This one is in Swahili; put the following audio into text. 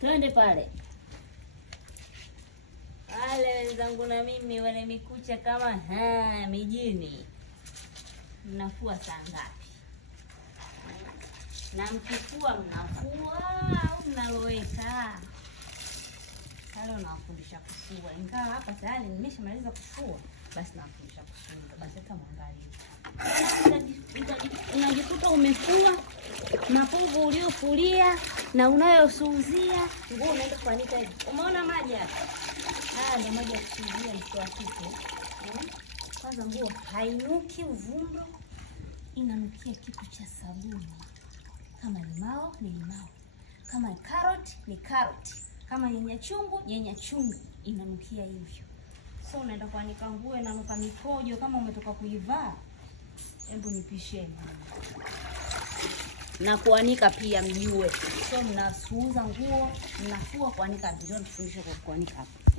Twende pale. Wale wenzangu na mimi wale mikucha kama mijini. Mnafua saa ngapi? Na mkifua mnafua au mnaloweka? Leo nawafundisha kufua. Ingawa hapa tayari nimeshamaliza kufua, basi nawafundisha kufua. Basi hata mwangalie. Unajikuta umefua mapovu uliofulia na unayosuuzia, nguo unaenda kuanika hivi. Umeona maji hapa? Haya ndio maji ya kusuuzia mtoto wa kike. Kwanza nguo hainuki uvumba, inanukia kitu cha sabuni. Kama limao ni limao, kama carrot ni carrot, kama nyanya chungu inanukia hivyo. So unaenda kuanika nguo inanuka mikojo kama umetoka kuivaa. Hebu nipisheni. Na kuanika pia mjue. So mnasuuza nguo, mnafua kuanika, ndio nifundishe kwa kuanika hapa.